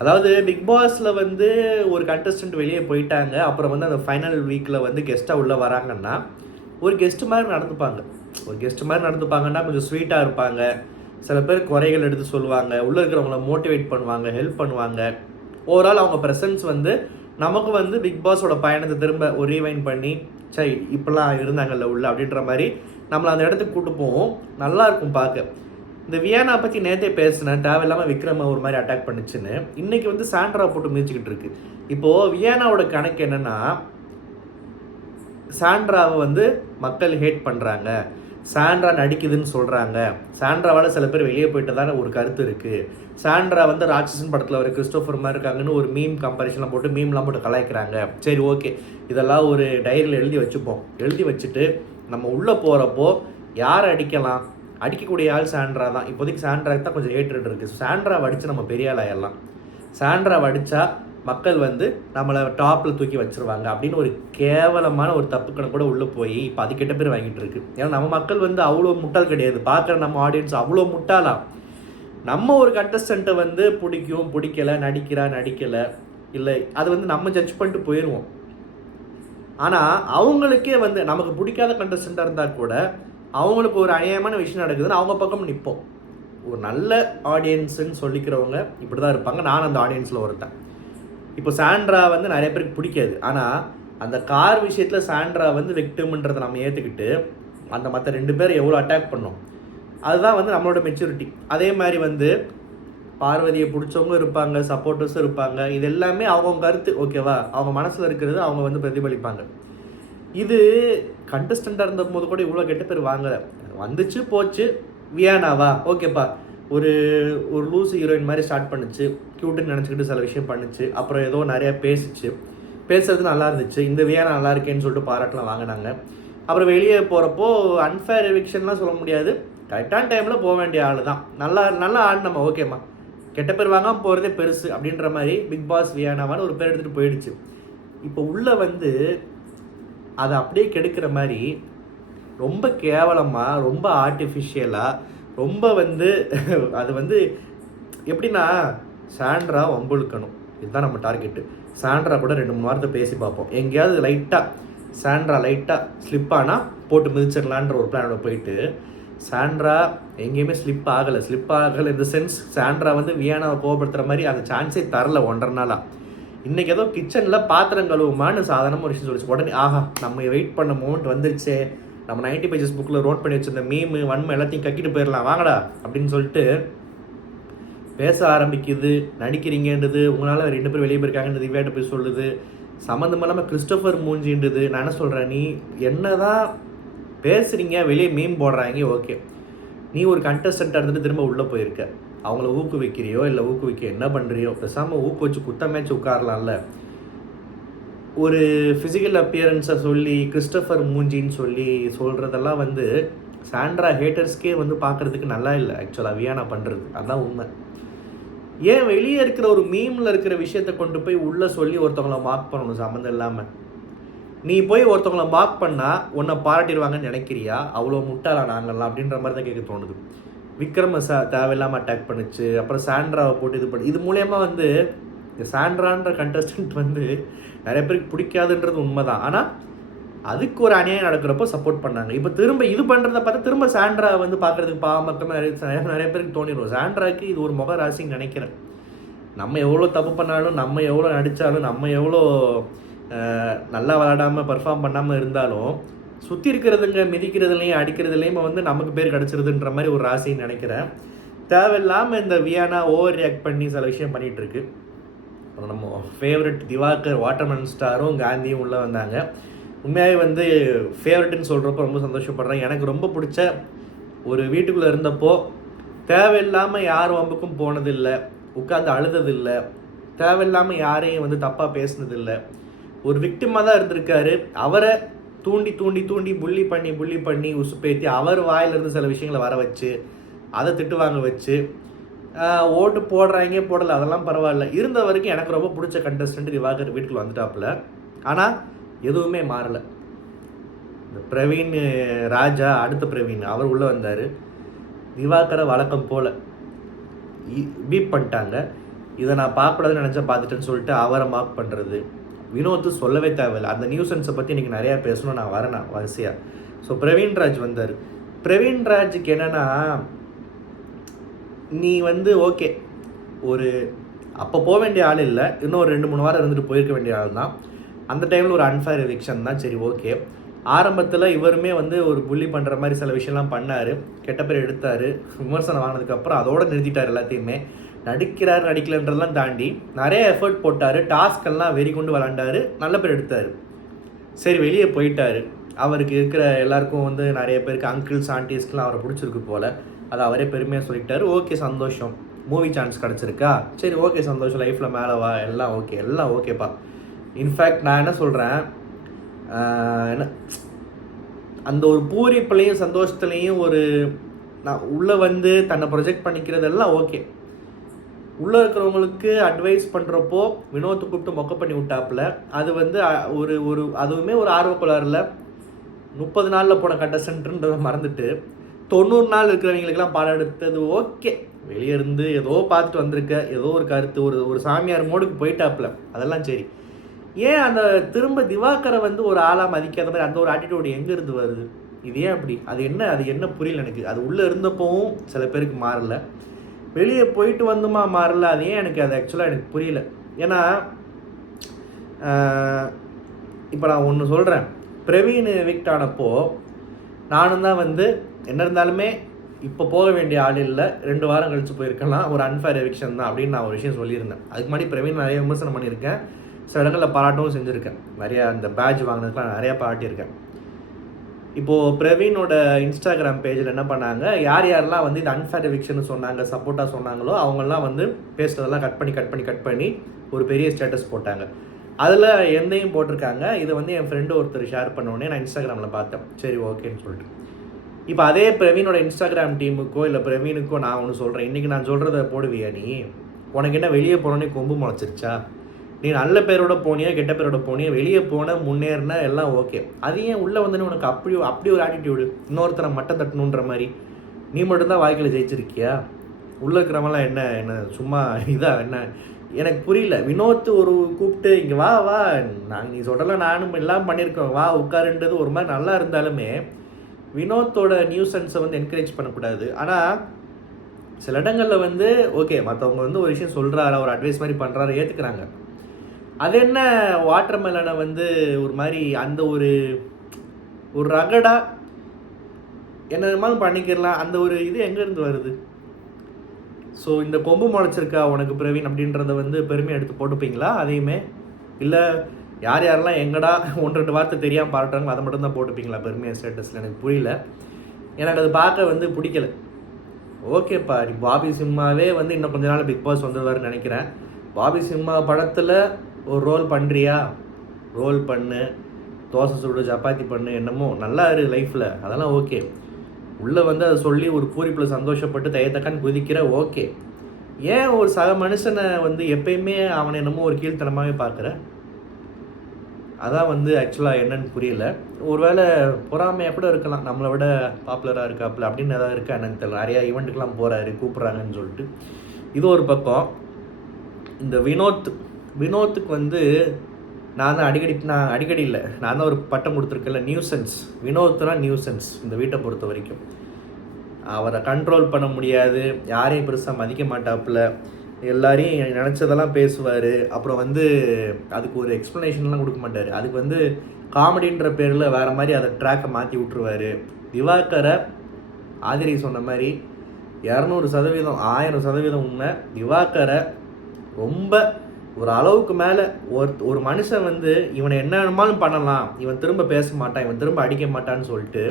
அதாவது பிக் பாஸில் வந்து ஒரு கண்டஸ்டன்ட் வெளியே போயிட்டாங்க, அப்புறம் வந்து அந்த ஃபைனல் வீக்கில் வந்து கெஸ்ட்டாக உள்ளே வராங்கன்னா ஒரு கெஸ்ட் மாதிரி நடந்துப்பாங்க. ஒரு கெஸ்ட் மாதிரி நடந்துப்பாங்கன்னா கொஞ்சம் ஸ்வீட்டாக இருப்பாங்க. சில பேர் குறைகள் எடுத்து சொல்லுவாங்க, உள்ளே இருக்கிறவங்கள மோட்டிவேட் பண்ணுவாங்க, ஹெல்ப் பண்ணுவாங்க. ஓவரால் அவங்க ப்ரெசன்ஸ் வந்து நமக்கு வந்து பிக் பாஸோட பயணத்தை திரும்ப ஒரு ரீவைண்ட் பண்ணி சரி இப்படிலாம் இருந்தாங்கல்ல உள்ள அப்படின்ற மாதிரி நம்மளை அந்த இடத்துக்கு கூட்டு போவோம். நல்லாயிருக்கும் பார்க்க. இந்த வியானா பற்றி நேற்றே பேசினேன், தேவையில்லாமல் விக்ரம ஒரு மாதிரி அட்டாக் பண்ணிச்சுன்னு. இன்றைக்கி வந்து சாண்ட்ரா போட்டு மிதிச்சுக்கிட்டு இருக்கு. இப்போது வியானாவோட கணக்கு என்னென்னா, சாண்ட்ராவை வந்து மக்கள் ஹேட் பண்ணுறாங்க, சாண்ட்ரா நடிக்குதுன்னு சொல்கிறாங்க, சாண்ட்ராவால் சில பேர் வெளியே போயிட்டதான ஒரு கருத்து இருக்குது, சாண்ட்ரா வந்து ராட்சசன் படத்தில் ஒரு கிறிஸ்டோஃபர் மாதிரி இருக்காங்கன்னு ஒரு மீம் கம்பேரிஷன்லாம் போட்டு மீம்லாம் போட்டு கலாய்க்கிறாங்க. சரி ஓகே, இதெல்லாம் ஒரு டைரியில் எழுதி வச்சுப்போம். எழுதி வச்சுட்டு நம்ம உள்ளே போகிறப்போ யாரை அடிக்கலாம், அடிக்கக்கூடிய ஆள் சாண்ட்ரா தான். இப்போதைக்கு சாண்ட்ராக்கு தான் கொஞ்சம் ஹேட்ரட் இருக்குது. சாண்ட்ராவை அடித்து நம்ம பெரிய ஆள் ஆயிடலாம், சாண்ட்ராவை அடித்தா மக்கள் வந்து நம்மளை டாப்பில் தூக்கி வச்சுருவாங்க அப்படின்னு ஒரு கேவலமான ஒரு தப்பு கணக்கு கூட உள்ளே போய் இப்போ அது கெட்ட பேர் வாங்கிட்டு இருக்கு. ஏன்னா நம்ம மக்கள் வந்து அவ்வளோ முட்டாள் கிடையாது, பார்க்குற நம்ம ஆடியன்ஸ் அவ்வளோ முட்டாளாம். நம்ம ஒரு கண்டஸ்டண்ட்டை வந்து பிடிக்கும் பிடிக்கலை, நடிக்கலை இல்லை, அது வந்து நம்ம ஜட்ஜ் பண்ணிட்டு போயிடுவோம். ஆனால் அவங்களுக்கே வந்து நமக்கு பிடிக்காத கண்டஸ்டண்ட்டாக இருந்தால் கூட அவங்களுக்கு ஒரு அநியாயமான விஷயம் நடக்குதுன்னு அவங்க பக்கம் நிற்போம். ஒரு நல்ல ஆடியன்ஸுன்னு சொல்லிக்கிறவங்க இப்படி தான் இருப்பாங்க. நான் அந்த ஆடியன்ஸில் ஒருத்தன். இப்போ சாண்ட்ரா வந்து நிறைய பேருக்கு பிடிக்காது, ஆனால் அந்த கார் விஷயத்தில் சாண்ட்ரா வந்து விக்டிம்ன்றதை நம்ம ஏற்றுக்கிட்டு அந்த மற்ற 2 பேர் எவ்வளோ அட்டாக் பண்ணோம், அதுதான் வந்து நம்மளோட மெச்சூரிட்டி. அதே மாதிரி வந்து பார்வதியை பிடிச்சவங்க இருப்பாங்க, சப்போர்ட்டர்ஸும் இருப்பாங்க. இது எல்லாமே அவங்க கருத்து, ஓகேவா, அவங்க மனசில் இருக்கிறது அவங்க வந்து பிரதிபலிப்பாங்க. இது கண்டஸ்டண்ட்டாக இருந்த போது கூட இவ்வளோ கெட்ட பேர் வாங்கலை. வந்துச்சு போச்சு. வியானாவா ஓகேப்பா, ஒரு லூஸ் ஹீரோயின் மாதிரி ஸ்டார்ட் பண்ணிச்சு, க்யூட்டுன்னு நினச்சிக்கிட்டு சில விஷயம் பண்ணிச்சு, அப்புறம் ஏதோ நிறையா பேசுறது நல்லா இருந்துச்சு, இந்த வியானா நல்லா இருக்கேன்னு சொல்லிட்டு பாராட்டலாம் வாங்கினாங்க. அப்புறம் வெளியே போகிறப்போ அன்ஃபேர் எவிக்ஷன்லாம் சொல்ல முடியாது, கரெக்டான டைமில் போக வேண்டிய ஆள் தான். நல்லா ஆடினம்மா, ஓகேம்மா, கெட்ட பேர் வாங்காமல் போகிறதே பெருசு அப்படின்ற மாதிரி பிக் பாஸ் வியானாவான்னு ஒரு பேர் எடுத்துகிட்டு போயிடுச்சு. இப்போ உள்ளே வந்து அதை அப்படியே கெடுக்கிற மாதிரி ரொம்ப கேவலமாக, ரொம்ப ஆர்டிஃபிஷியலாக, ரொம்ப வந்து அது வந்து எப்படின்னா சாண்ட்ரா வம்புழுக்கணும், இதுதான் நம்ம டார்கெட்டு. சாண்ட்ரா கூட 2-3 வாரத்தை பேசி பார்ப்போம். எங்கேயாவது சாண்ட்ரா லைட்டாக ஸ்லிப் ஆனால் போட்டு மிதிச்சிடலான்ற ஒரு பிளானோட போயிட்டு சாண்ட்ரா எங்கேயுமே ஸ்லிப் ஆகலை இந்த சென்ஸ் சாண்ட்ரா வந்து வியானாவை கோவப்படுத்துகிற மாதிரி அந்த சான்ஸே தரல 1.5 நாளாக. இன்றைக்கி ஏதோ கிச்சனில் பாத்திரம் கழுவுமான்னு சாதாரணமாக ஒரு விஷயம் சொல்லிச்சு. உடனே ஆஹா, நம்ம வெயிட் பண்ண மூமெண்ட் வந்துருச்சு, நம்ம 90 பேஜஸ் புக்கில் ரோட் பண்ணி வச்சிருந்த மீமு வன்மை எல்லாத்தையும் கக்கிட்டு போயிடலாம் வாங்கடா அப்படின்னு சொல்லிட்டு பேச ஆரம்பிக்குது. நடிக்கிறீங்கன்றது, உங்களால் 2 பேர் வெளியே போயிருக்காங்கன்றது திவ்யாட்ட போய் சொல்லுது. சம்மந்தம் இல்லாமல் கிறிஸ்டோஃபர் மூஞ்சின்றது. நான் என்ன சொல்கிறேன், நீ என்ன தான் பேசுகிறீங்க, வெளியே மீம் போடுறாங்க, ஓகே, நீ ஒரு கண்டஸ்டண்ட்டாக இருந்துட்டு திரும்ப உள்ளே போயிருக்க, அவங்கள ஊக்குவிக்கிறியோ இல்லை ஊக்குவிக்க என்ன பண்ணுறியோ, பேசாமல் ஊக்குவிச்சு குத்தமேச்சு உட்காரலாம்ல. ஒரு ஃபிசிக்கல் அப்பியரன்ஸை சொல்லி கிறிஸ்டோஃபர் மூஞ்சின்னு சொல்கிறதெல்லாம் வந்து சாண்ட்ரா ஹேட்டர்ஸ்க்கே வந்து பார்க்குறதுக்கு நல்லா இல்லை. ஆக்சுவலாக வியானா பண்ணுறது அதுதான் உண்மை. ஏன் வெளியே இருக்கிற ஒரு மீமில் இருக்கிற விஷயத்தை கொண்டு போய் உள்ளே சொல்லி ஒருத்தவங்களை மார்க் பண்ணணும் சம்மந்தம் இல்லாமல்? நீ போய் ஒருத்தவங்களை மார்க் பண்ணால் உன்னை பாராட்டிடுவாங்கன்னு நினைக்கிறியா? அவ்வளோ முட்டாளா நாங்கள்லாம் அப்படின்ற மாதிரி தான் கேட்க தோணுது. விக்ரம தேவையில்லாமல் அட்டாக் பண்ணிச்சு, அப்புறம் சாண்ட்ராவை போட்டு இது பண்ணி, இது மூலயமா வந்து இந்த சாண்ட்ரான்ற கண்டஸ்டன்ட் வந்து நிறைய பேருக்கு பிடிக்காதுன்றது உண்மை தான். ஆனால் அதுக்கு ஒரு அநியாயம் நடக்கிறப்போ சப்போர்ட் பண்ணாங்க. இப்போ திரும்ப இது பண்ணுறத பார்த்தா திரும்ப சாண்ட்ரா வந்து பார்க்குறதுக்கு பாவமக்கமாக நிறைய பேருக்கு தோணிடும். சாண்ட்ராக்கு இது ஒரு முக ராசின்னு நினைக்கிறேன். நம்ம எவ்வளோ தப்பு பண்ணாலும், நம்ம எவ்வளோ நடித்தாலும், நம்ம எவ்வளோ நல்லா விளாடாமல் பர்ஃபார்ம் பண்ணாமல் இருந்தாலும் சுற்றி இருக்கிறதுங்க மிதிக்கிறதுலையும் அடிக்கிறதுலையும் வந்து நமக்கு பேர் கிடச்சிருதுன்ற மாதிரி ஒரு ராசின்னு நினைக்கிறேன். தேவையில்லாமல் இந்த வியானா ஓவர் ரியாக்ட் பண்ணி சில விஷயம் பண்ணிகிட்ருக்கு. அப்புறம் நம்ம ஃபேவரட் திவாகர் வாட்டர்மேன் ஸ்டாரும் காந்தியும் உள்ளே வந்தாங்க. உண்மையாகவே வந்து ஃபேவரட்னு சொல்கிறப்போ ரொம்ப சந்தோஷப்படுறேன். எனக்கு ரொம்ப பிடிச்ச ஒரு வீட்டுக்குள்ளே இருந்தப்போ தேவையில்லாமல் யார் வம்புக்கும் போனதில்லை, உட்காந்து அழுததில்லை, தேவையில்லாமல் யாரையும் வந்து தப்பாக பேசினதில்லை, ஒரு விக்டிமாக தான் இருந்திருக்காரு. அவரை தூண்டி தூண்டி தூண்டி புள்ளி பண்ணி உசுப்பேற்றி அவர் வாயிலிருந்து சில விஷயங்களை வர வச்சு அதை திட்டு வாங்க வச்சு ஓட்டு போடுறாங்க போடலை அதெல்லாம் பரவாயில்ல. இருந்த வரைக்கும் எனக்கு ரொம்ப பிடிச்ச கண்டஸ்டன்ட் திவாகர் வீட்டுக்குள்ள வந்துட்டாப்புல. ஆனால் எதுவுமே மாறலை. இந்த பிரவீன் ராஜா அடுத்த பிரவீன் அவர் உள்ளே வந்தார். திவாகரை வழக்கம் போல் பீப் பண்ணிட்டாங்க. இதை நான் பார்க்கக்கூடாதுன்னு நினச்சா பார்த்துட்டேன்னு சொல்லிட்டு அவரை மார்க் பண்ணுறது. வினோத் சொல்லவே தேவையில்லை. அந்த நியூசன்ஸை பற்றி இன்றைக்கி நிறையா பேசணும், நான் வரேன் வரிசையாக. ஸோ பிரவீன்ராஜ் வந்தார். பிரவீன்ராஜுக்கு என்னென்னா, நீ வந்து ஓகே ஒரு அப்போ போக வேண்டிய ஆள் இல்லை, இன்னும் ஒரு 2-3 வாரம் இருந்துட்டு போயிருக்க வேண்டிய ஆள் தான். அந்த டைமில் ஒரு அன்ஃபேர் எவிக்ஷன் தான், சரி ஓகே. ஆரம்பத்தில் இவருமே வந்து ஒரு புள்ளி பண்ணுற மாதிரி சில விஷயம்லாம் பண்ணார், கெட்ட பேர் எடுத்தார். விமர்சனம் வாங்கினதுக்கப்புறம் அதோடு நிறுத்திட்டார் எல்லாத்தையுமே. நடிக்கிறார் நடிக்கலன்றதெல்லாம் தாண்டி நிறைய எஃபர்ட் போட்டார், டாஸ்கெல்லாம் வெறி கொண்டு விளாண்டார், நல்ல பேர் எடுத்தார். சரி வெளியே போயிட்டார். அவருக்கு இருக்கிற எல்லாருக்கும் வந்து நிறைய பேருக்கு அங்கிள்ஸ் ஆண்டிஸ்க்கெலாம் அவரை பிடிச்சிருக்கு போல், அதை அவரே பெருமையாக சொல்லிட்டார். ஓகே சந்தோஷம், மூவி சான்ஸ் கிடச்சிருக்கா, சரி ஓகே சந்தோஷம், லைஃப்பில் மேலே வா, எல்லாம் ஓகே, எல்லாம் ஓகேப்பா. இன்ஃபேக்ட் நான் என்ன சொல்கிறேன், என்ன அந்த ஒரு பூரிப்புலையும் சந்தோஷத்துலேயும் ஒரு நான் உள்ளே வந்து தன்னை ப்ரொஜெக்ட் பண்ணிக்கிறதெல்லாம் ஓகே. உள்ளே இருக்கிறவங்களுக்கு அட்வைஸ் பண்ணுறப்போ வினோத்தை கூப்பிட்டு மொக்க பண்ணி விட்டாப்புல, அது வந்து ஒரு அதுவுமே ஒரு ஆர்வக்குள்ளாரில் 30 நாளில் போன கண்டஸ்டன்ட்ன்றதை மறந்துட்டு 90 நாள் இருக்கிறவங்களுக்கெல்லாம் பாடம் எடுத்தது ஓகே. வெளியே இருந்து ஏதோ பார்த்துட்டு வந்திருக்க, ஏதோ ஒரு கருத்து, ஒரு சாமியார் மோடுக்கு போயிட்டாப்புல, அதெல்லாம் சரி. ஏன் அந்த திரும்ப திவாகரை வந்து ஒரு ஆளாக மதிக்காத மாதிரி அந்த ஒரு ஆட்டிடியூடு எங்கேருந்து வருது? இது ஏன் அப்படி? அது என்ன புரியல எனக்கு. அது உள்ளே இருந்தப்போவும் சில பேருக்கு மாறல, வெளியே போயிட்டு வந்துமா மாறல. அது ஏன் எனக்கு அது ஆக்சுவலாக எனக்கு புரியல. ஏன்னா இப்போ நான் ஒன்று சொல்கிறேன், பிரவீன் எவிக்ட் ஆனப்போ நானும் தான் வந்து என்ன இருந்தாலுமே இப்போ போக வேண்டிய ஆள் இல்லை, 2 வாரம் கழித்து போயிருக்கலாம், ஒரு அன்ஃபேர் எவிக்ஷன் தான் அப்படின்னு நான் ஒரு விஷயம் சொல்லியிருந்தேன். அதுக்கு முன்னாடி பிரவீன் நிறைய விமர்சனம் பண்ணியிருக்கேன், சில இடங்களில் பாராட்டவும் செஞ்சுருக்கேன், நிறையா அந்த பேட்ச் வாங்கினதுக்குலாம் நிறையா பாராட்டியிருக்கேன். இப்போது பிரவீனோட இன்ஸ்டாகிராம் பேஜில் என்ன பண்ணாங்க, யாரெல்லாம் வந்து இந்த அன்ஃபேர் எவிக்ஷன் சொன்னாங்க, சப்போர்ட்டாக சொன்னாங்களோ அவங்கெல்லாம் வந்து பேசுகிறதெல்லாம் கட் பண்ணி ஒரு பெரிய ஸ்டேட்டஸ் போட்டாங்க. அதில் எந்தையும் போட்டிருக்காங்க. இதை வந்து என் ஃப்ரெண்டு ஒருத்தர் ஷேர் பண்ணோடனே நான் இன்ஸ்டாகிராமில் பார்த்தேன், சரி ஓகேன்னு சொல்லிட்டு. இப்போ அதே பிரவீனோட இன்ஸ்டாகிராம் டீமுக்கோ இல்லை பிரவீனுக்கோ நான் ஒன்று சொல்கிறேன், இன்றைக்கி நான் சொல்கிறத போடுவியா நீ? உனக்கு என்ன வெளியே போனோன்னே கொம்பு முளைச்சிருச்சா? நீ நல்ல பேரோட போனியா கெட்ட பேரோட போனியா, வெளியே போன முன்னேறினா எல்லாம் ஓகே. அது ஏன் உள்ளே வந்தோன்னே உனக்கு அப்படி ஒரு ஆட்டிடியூடு, இன்னொருத்தரை மட்டம் தட்டணுன்ற மாதிரி? நீ மட்டும்தான் வாழ்க்கையில் ஜெயிச்சிருக்கியா? உள்ளே இருக்கிறவங்களாம் என்ன சும்மா இதாக என்ன எனக்கு புரியல. வினோத் ஒரு கூப்பிட்டு இங்கே வா நீ சொல்கிறலாம் நானும் எல்லாம் பண்ணியிருக்கோம், வா உட்காருன்றது ஒரு மாதிரி நல்லா இருந்தாலுமே வினோத்தோட நியூசன்ஸை வந்து என்கரேஜ் பண்ணக்கூடாது. ஆனால் சில இடங்களில் வந்து ஓகே, மற்றவங்க வந்து ஒரு விஷயம் சொல்கிறாரு, ஒரு அட்வைஸ் மாதிரி பண்ணுறாரு, ஏற்றுக்கிறாங்க. அது என்ன வாட்டர் மெலனை வந்து ஒரு மாதிரி அந்த ஒரு ரகடாக என்ன மாதிரி பண்ணிக்கிறலாம், அந்த ஒரு இது எங்கேருந்து வருது? ஸோ இந்த கொம்பு முளைச்சிருக்கா உனக்கு பிரவீன் அப்படின்றத வந்து பெருமையாக எடுத்து போட்டுப்பீங்களா? அதையுமே இல்லை யாரெல்லாம் எங்கடா 1-2 வார்த்தை தெரியாமல் பாராட்டுறாங்களோ அதை மட்டும்தான் போட்டுப்பீங்களா பெருமையாக ஸ்டேட்டஸில்? எனக்கு புரியல, எனக்கு அது பார்க்க வந்து பிடிக்கல. ஓகேப்பா, நீ பாபி சிம்மாவே வந்து இன்னும் கொஞ்ச நாள் பிக் பாஸ் வந்துடுவாருன்னு நினைக்கிறேன். பாபி சிம்மா படத்தில் ஒரு ரோல் பண்ணுறியா, ரோல் பண்ணு, தோசை சுடு, சப்பாத்தி பண்ணு, என்னமோ நல்லா இரு லைஃப்பில், அதெல்லாம் ஓகே. உள்ளே வந்து அதை சொல்லி ஒரு பூரிப்பில் சந்தோஷப்பட்டு தயத்தக்கான்னு குதிக்கிற ஓகே. ஏன் ஒரு சக மனுஷனை வந்து எப்பயுமே அவனை என்னமோ ஒரு கீழ்த்தனமாகவே பார்க்குற? அதான் வந்து ஆக்சுவலாக என்னன்னு புரியல. ஒருவேளை பொறாமையாக கூட இருக்கலாம், நம்மளை விட பாப்புலராக இருக்காப்புல அப்படின்னு ஏதாவது இருக்கா என்னன்னு தெரியல. நிறையா ஈவெண்ட்டுக்கெலாம் போகிறாரு, கூப்பிட்றாங்கன்னு சொல்லிட்டு. இது ஒரு பக்கம். இந்த வினோத்துக்கு வந்து நான் அடிக்கடி இல்லை, நான் தான் ஒரு பட்டம் கொடுத்துருக்கேன்ல, நியூசன்ஸ். வினோத்னா நியூசன்ஸ் இந்த வீட்டை பொறுத்த வரைக்கும். அவரை கண்ட்ரோல் பண்ண முடியாது, யாரையும் பெருசாக மதிக்க மாட்டாப்புல, எல்லாரையும் நினச்சதெல்லாம் பேசுவார். அப்புறம் வந்து அதுக்கு ஒரு எக்ஸ்ப்ளனேஷன்லாம் கொடுக்க மாட்டார். அதுக்கு வந்து காமெடின்ற பேரில் வேறு மாதிரி அதை ட்ராக்கை மாற்றி விட்ருவார். திவாகரை ஆதிரி சொன்ன மாதிரி 200% 1000% உண்மை. திவாகரை ரொம்ப ஒரு அளவுக்கு மேலே ஒரு மனுஷன் வந்து இவனை என்ன வேணுமாலும் பண்ணலாம், இவன் திரும்ப பேச மாட்டான், இவன் திரும்ப அடிக்க மாட்டான்னு சொல்லிட்டு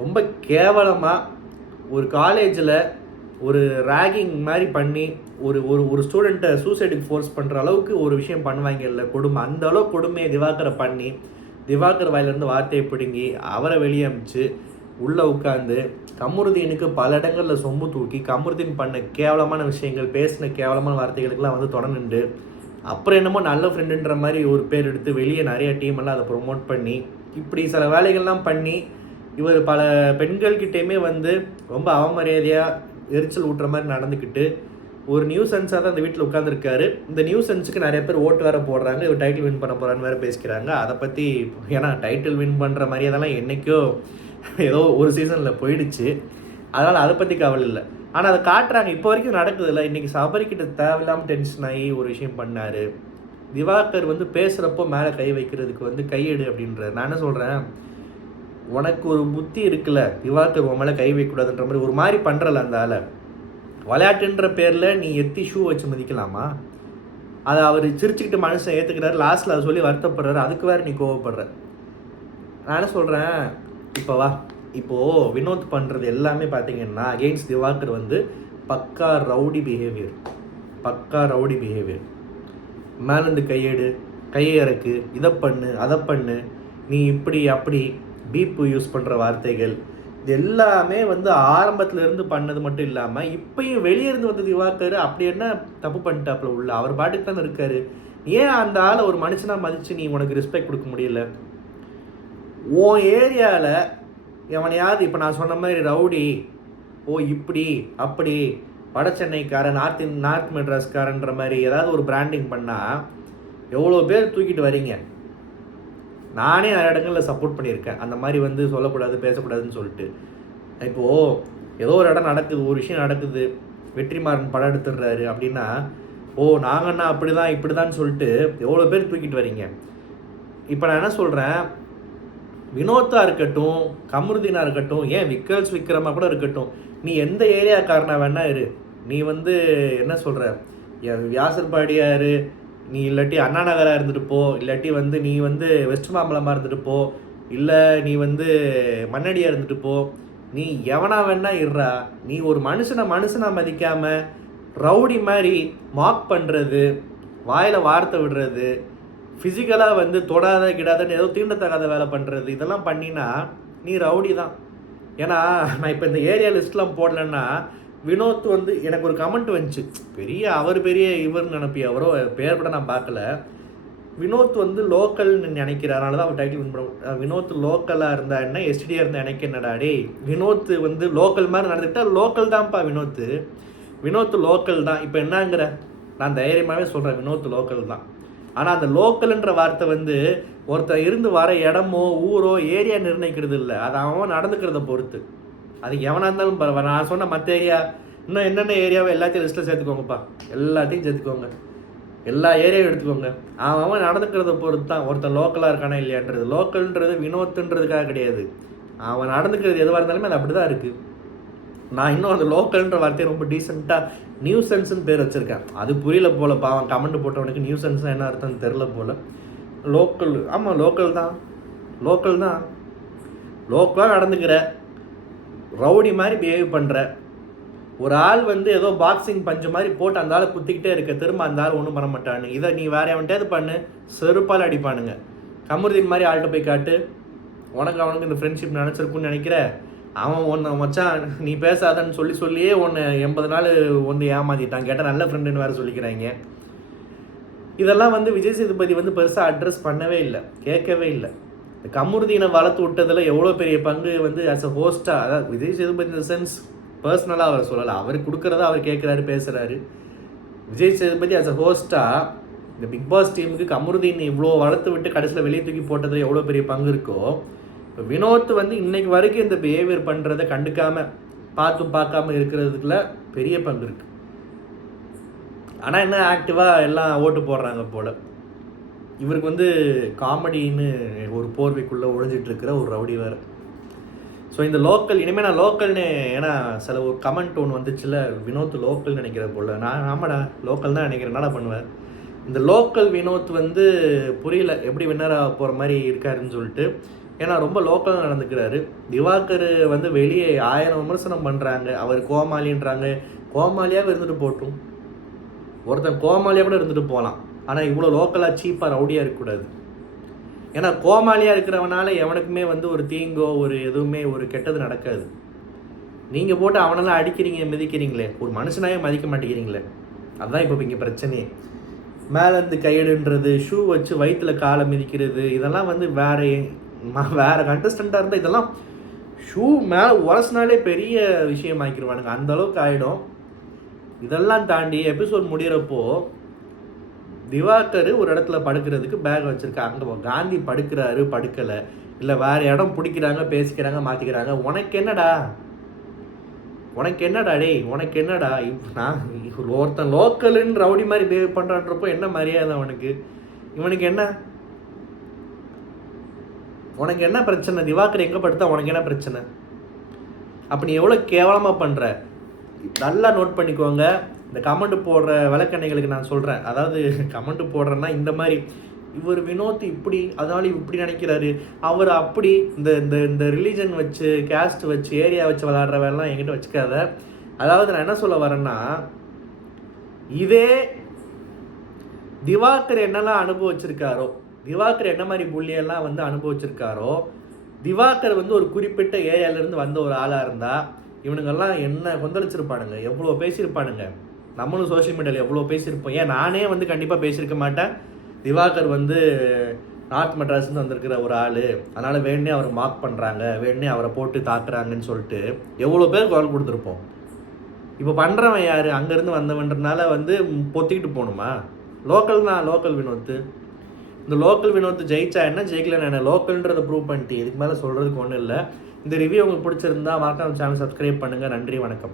ரொம்ப கேவலமாக ஒரு காலேஜில் ஒரு ரேகிங் மாதிரி பண்ணி ஒரு ஸ்டூடெண்ட்டை சூசைடுக்கு ஃபோர்ஸ் பண்ணுற அளவுக்கு ஒரு விஷயம் பண்ணுவாங்க இல்லை, கொடுமை. அந்த அளவுக்கு கொடுமையை திவாகரை பண்ணி, திவாகர் வாயிலிருந்து வார்த்தையை பிடுங்கி அவரை வெளியே அமிச்சு உள்ளே உட்காந்து கமருதீனுக்கு பல இடங்களில் சொம்பு தூக்கி கமருதீன் பண்ண கேவலமான விஷயங்கள், பேசின கேவலமான வார்த்தைகளுக்கெல்லாம் வந்து தொடர்ந்து அப்புறம் என்னமோ நல்ல ஃப்ரெண்டுன்ற மாதிரி ஒரு பேர் எடுத்து வெளியே நிறைய டீம் எல்லாம் அதை ப்ரொமோட் பண்ணி இப்படி சில வேலைகள்லாம் பண்ணி இவர் பல பெண்கள்கிட்டையுமே வந்து ரொம்ப அவமரியாதையாக எரிச்சல் ஊட்டுற மாதிரி நடந்துக்கிட்டு ஒரு நியூசன்ஸாக தான் இந்த வீட்டில் உட்காந்துருக்காரு. இந்த நியூசன்ஸுக்கு நிறைய பேர் ஓட்டு வேறு போடுறாங்க. இவர் டைட்டில் வின் பண்ண போகிறான்னு வேறு பேசிக்கிறாங்க. அதை பற்றி ஏன்னா டைட்டில் வின் பண்ணுற மாதிரி அதெல்லாம் என்றைக்கோ ஏதோ ஒரு சீசனில் போயிடுச்சு. அதனால் அதை பற்றி கவலை இல்லை. ஆனால் அதை காட்டுறாங்க. இப்போ வரைக்கும் நடக்குதுல்ல. இன்றைக்கி சபரிக்கிட்ட தேவையில்லாமல் டென்ஷன் ஆகி ஒரு விஷயம் பண்ணார். திவாகர் வந்து பேசுகிறப்போ மேலே கை வைக்கிறதுக்கு வந்து கையெடு அப்படின்றார். நான் என்ன சொல்கிறேன், உனக்கு ஒரு புத்தி இருக்குல்ல, திவாகர் உன் மேலே கை வைக்கக்கூடாதுன்ற மாதிரி ஒரு மாதிரி பண்ணுறல அந்த ஆளை. விளையாட்டுன்ற பேரில் நீ எத்தி ஷூ வச்சு மதிக்கலாமா? அதை அவர் சிரிச்சுக்கிட்டு மனுஷன் ஏற்றுக்கிறாரு. லாஸ்ட்டில் அதை சொல்லி வருத்தப்படுறாரு. அதுக்கு வேறு நீ கோவப்படுற. நான் என்ன சொல்கிறேன், இப்போ வா, இப்போது வினோத் பண்ணுறது எல்லாமே பார்த்தீங்கன்னா அகெயின்ஸ்ட் திவாகர் வந்து பக்கா ரவுடி பிஹேவியர். மேலேருந்து கையெடு, கையை இறக்கு, இதை பண்ணு, அதை பண்ணு, நீ இப்படி அப்படி பீப்பு யூஸ் பண்ணுற வார்த்தைகள், இது எல்லாமே வந்து ஆரம்பத்துலேருந்து பண்ணது மட்டும் இல்லாமல் இப்போயும் வெளியே இருந்து வந்த திவாகர் அப்படி என்ன தப்பு பண்ணிட்டாப்புல உள்ள அவர் பாட்டுக்கு தானே இருக்காரு. ஏன் அந்த ஆளை ஒரு மனுஷனாக மதித்து நீ உனக்கு ரெஸ்பெக்ட் கொடுக்க முடியல? உன் ஏரியாவில் எவனையாவது இப்போ நான் சொன்ன மாதிரி ரவுடி, ஓ இப்படி அப்படி வட சென்னைக்காரன், நார்த் மெட்ராஸ்காரன்ற மாதிரி ஏதாவது ஒரு பிராண்டிங் பண்ணால் எவ்வளோ பேர் தூக்கிட்டு வரீங்க. நானே நிறைய இடங்களில் சப்போர்ட் பண்ணியிருக்கேன். அந்த மாதிரி வந்து சொல்லக்கூடாது, பேசக்கூடாதுன்னு சொல்லிட்டு. இப்போது ஏதோ ஒரு இடம் நடக்குது, ஒரு விஷயம் நடக்குது, வெற்றிமாறன் படம் எடுத்துடுறாரு அப்படின்னா, ஓ நாங்கன்னா அப்படி தான் இப்படி தான் சொல்லிட்டு எவ்வளோ பேர் தூக்கிட்டு வரீங்க. இப்போ நான் என்ன சொல்கிறேன், வினோத்தா இருக்கட்டும், கமருதீனா இருக்கட்டும், ஏன் விக்ரமா கூட இருக்கட்டும், நீ எந்த ஏரியாக்காரனா வேணா இரு, நீ வந்து என்ன சொல்கிற, வியாசர்பாடியார், நீ இல்லாட்டி அண்ணா நகராக இருந்துட்டு போ, இல்லாட்டி வந்து நீ வந்து வெஸ்ட் மாம்பலமாக இருந்துட்டு போ, இல்லை நீ வந்து மண்ணடியாக இருந்துட்டு போ, நீ எவனா வேணா இருறா. நீ ஒரு மனுஷனை மதிக்காமல் ரவுடி மாதிரி மாக் பண்ணுறது, வாயில் வார்த்தை விடுறது, ஃபிசிக்கலாக வந்து தொடாத கிடாதன்னு ஏதோ தீண்டத்தகாத வேலை பண்ணுறது, இதெல்லாம் பண்ணினா நீ ரவுடி தான். ஏன்னா நான் இப்போ இந்த ஏரியா லிஸ்ட்லாம் போடலன்னா, வினோத் வந்து எனக்கு ஒரு கமெண்ட் வந்துச்சு, பெரிய இவர்னு நினைப்பி, அவரோ பேர் கூட நான் பார்க்கல. வினோத் வந்து லோக்கல்னு நினைக்கிறனால தான் அவர் டைட்டில் வின் பண்ண. வினோத் லோக்கலாக இருந்தா என்ன, எஸ்டிடியாக இருந்தால் எனக்கு என்னடாடே, வினோத் வந்து லோக்கல் மாதிரி நடந்துக்கிட்டா லோக்கல் தான்ப்பா வினோத் லோக்கல் தான். இப்போ என்னங்கிற, நான் தைரியமாகவே சொல்கிறேன், வினோத் லோக்கல் தான். ஆனால் அந்த லோக்கல்ன்ற வார்த்தை வந்து ஒருத்தர் இருந்து வர இடமோ ஊரோ ஏரியா நிர்ணயிக்கிறது இல்லை, அது அவன் நடந்துக்கிறத பொறுத்து. அது எவனாக இருந்தாலும் பரவாயில்ல. நான் சொன்ன மற்ற ஏரியா, இன்னும் என்னென்ன ஏரியாவோ எல்லாத்தையும் லிஸ்ட்டில் சேர்த்துக்கோங்கப்பா, எல்லாத்தையும் சேர்த்துக்கோங்க, எல்லா ஏரியாவும் எடுத்துக்கோங்க. அவன் நடந்துக்கிறத பொறுத்து தான் ஒருத்தன் லோக்கலாக இருக்கானா இல்லையான்றது. லோக்கல்ன்றது வினோத்துன்றதுக்காக கிடையாது, அவன் நடந்துக்கிறது எதுவாக இருந்தாலுமே அது அப்படி தான் இருக்குது. நான் இன்னும் அந்த லோக்கல்ன்ற வார்த்தையை ரொம்ப டீசெண்டாக நியூசன்ஸ்ன்னு பேர் வச்சுருக்கேன். அது புரியல போல், பாவன் கமெண்ட் போட்டவனுக்கு நியூசன்ஸ்னால் என்ன அர்த்தம்னு தெரில போல். லோக்கல், ஆமாம் லோக்கல் தான், லோக்கலாக நடந்துக்கிற, ரவுடி மாதிரி பிஹேவ் பண்ணுற ஒரு ஆள் வந்து ஏதோ பாக்ஸிங் பஞ்சு மாதிரி போட்டு அந்த ஆளை குத்திக்கிட்டே இருக்க, திரும்ப அந்த ஆள் ஒன்றும் பண்ண மாட்டானு. இதை நீ வேற எவன்கிட்டயாவது பண்ணு, செருப்பால் அடிப்பானுங்க. கமருதீன் மாதிரி ஆள்கிட்ட போய் காட்டு, அவனுக்கு இந்த ஃப்ரெண்ட்ஷிப் நினச்சிருக்குன்னு நினைக்கிற, அவன் ஒன்று மச்சான் நீ பேசாதன்னு சொல்லியே ஒன்று 80 நாள் ஒன்று ஏமாற்றிட்டான், கேட்டால் நல்ல ஃப்ரெண்டுன்னு வேறு சொல்லிக்கிறாங்க. இதெல்லாம் வந்து விஜய் சேதுபதி வந்து பெருசாக அட்ரஸ் பண்ணவே இல்லை, கேட்கவே இல்லை. கமருதீனை வளர்த்து விட்டதில் எவ்வளோ பெரிய பங்கு வந்து ஆஸ் அ ஹோஸ்ட்டாக, அதாவது விஜய் சேதுபதி இந்த சென்ஸ் பர்சனலாக அவர் சொல்லலை, அவர் கொடுக்குறத அவர் கேட்குறாரு, பேசுகிறாரு. விஜய் சேதுபதி ஆஸ் அ ஹோஸ்ட்டாக இந்த பிக் பாஸ் டீமுக்கு கமருதீன் இவ்வளோ வளர்த்து விட்டு கடைசியில் வெளியே தூக்கி போட்டதில் எவ்வளோ பெரிய பங்கு இருக்கோ, இப்போ வினோத் வந்து இன்னைக்கு வரைக்கும் இந்த பிஹேவியர் பண்ணுறதை கண்டுக்காமல் பார்க்காம இருக்கிறதுக்குள்ள பெரிய பங்கு இருக்குது. ஆனால் என்ன ஆக்டிவாக எல்லாம் ஓட்டு போடுறாங்க போல். இவருக்கு வந்து காமெடின்னு ஒரு போர்வைக்குள்ளே ஒழிஞ்சிட்ருக்கிற ஒரு ரவுடி வேறு. ஸோ இந்த லோக்கல், இனிமேல் நான் லோக்கல்னு, ஏன்னா சில ஒரு கமெண்ட் ஒன்று வந்துச்சுல, வினோத் லோக்கல்னு நினைக்கிற போல். நான் ஆமாடா லோக்கல் தான் நினைக்கிறேன், என்னடா பண்ணுவேன். இந்த லோக்கல் வினோத் வந்து புரியல எப்படி வின்னராக போகிற மாதிரி இருக்காருன்னு சொல்லிட்டு. ஏன்னா ரொம்ப லோக்கலாக நடந்துக்கிறாரு. திவாகர் வந்து வெளியே 1000 விமர்சனம் பண்ணுறாங்க, அவர் கோமாளின்றாங்க. கோமாளியாக இருந்துட்டு போட்டும், ஒருத்தன் கோமாளியாக கூட இருந்துட்டு போகலாம். ஆனால் இவ்வளோ லோக்கலாக சீப்பாக ரவுடியாக இருக்கக்கூடாது. ஏன்னா கோமாளியாக இருக்கிறவனால எவனுக்குமே வந்து ஒரு தீங்கோ ஒரு எதுவுமே ஒரு கெட்டது நடக்காது. நீங்கள் போட்டு அவனெல்லாம் அடிக்கிறீங்க, மிதிக்கிறீங்களே, ஒரு மனுஷனாவே மதிக்க மாட்டேங்கிறீங்களே, அதுதான் இப்போ இங்கே பிரச்சனையே. மேலேருந்து கையெடுன்றது, ஷூ வச்சு வயிற்றில் காலை மிதிக்கிறது, இதெல்லாம் வந்து வேறு கண்டஸ்டண்ட்டாக இருந்தால் இதெல்லாம் ஷூ மேலே உரசினாலே பெரிய விஷயம் ஆக்கிடுவானுங்க, அந்தளவுக்கு ஆகிடும். இதெல்லாம் தாண்டி எபிசோட் முடிகிறப்போ திவாகர் ஒரு இடத்துல படுக்கிறதுக்கு பேக் வச்சுருக்காங்க. அங்கே காந்தி படுக்கிறாரு, படுக்கலை, இல்லை வேறு இடம் பிடிக்கிறாங்க, பேசிக்கிறாங்க, மாற்றிக்கிறாங்க. உனக்கு என்னடா டேய், உனக்கு என்னடா? நான் ஒருத்தன் லோக்கலுன்னு ரவுடி மாதிரி பிஹேவ் பண்ணுறான்றப்போ என்ன மரியாதை அவனுக்கு? இவனுக்கு என்ன? உனக்கு என்ன பிரச்சனை? திவாகர் எங்கே படுத்தா உனக்கு என்ன பிரச்சனை? அப்போ நீ எவ்வளோ கேவலமாக பண்ணுற? நல்லா நோட் பண்ணிக்கோங்க. இந்த கமெண்ட் போடுற விளக்கண்ணைகளுக்கு நான் சொல்கிறேன். அதாவது கமெண்ட் போடுறேன்னா இந்த மாதிரி இவர் வினோத் இப்படி, அதனால இப்படி நினைக்கிறாரு, அவர் அப்படி, இந்த இந்த இந்த ரிலீஜன் வச்சு, கேஸ்ட் வச்சு, ஏரியா வச்சு விளாட்ற வேலைலாம் என்கிட்ட வச்சுக்காத. அதாவது நான் என்ன சொல்ல வரேன்னா, இதே திவாகர் என்னெல்லாம் அனுபவிச்சிருக்காரோ, திவாகர் என்ன மாதிரி புள்ளியெல்லாம் வந்து அனுபவிச்சிருக்காரோ, திவாகர் வந்து ஒரு குறிப்பிட்ட ஏரியாவிலேருந்து வந்த ஒரு ஆளாக இருந்தால் இவனுங்கெல்லாம் என்ன கொந்தளிச்சிருப்பானுங்க, எவ்வளோ பேசியிருப்பானுங்க. நம்மளும் சோஷியல் மீடியாவில் எவ்வளோ பேசியிருப்போம். ஏன் நானே வந்து கண்டிப்பாக பேசியிருக்க மாட்டேன். திவாகர் வந்து நார்த் மெட்ராஸ்லேருந்து வந்திருக்கிற ஒரு ஆள், அதனால் வேணே அவரை மார்க் பண்ணுறாங்க, வேணே அவரை போட்டு தாக்குறாங்கன்னு சொல்லிட்டு எவ்வளோ பேர் குரல் கொடுத்துருப்போம். இப்போ பண்ணுறவன் யார்? அங்கேருந்து வந்தவன்றனால வந்து பொத்திக்கிட்டு போகணுமா? லோக்கல் தான், லோக்கல் வினோத்து. இந்த லோக்கல் வினோத்து ஜெயிச்சா என்ன, ஜெயிக்கலன்னு என்ன? லோக்கல்ன்றதை ப்ரூவ் பண்ணிட்டு இதுக்கு மேலே சொல்கிறதுக்கு ஒன்றும் இல்லை. இந்த ரிவ்யூ உங்களுக்கு பிடிச்சிருந்தா மறக்காம சேனல் சப்ஸ்கிரைப் பண்ணுங்கள். நன்றி, வணக்கம்.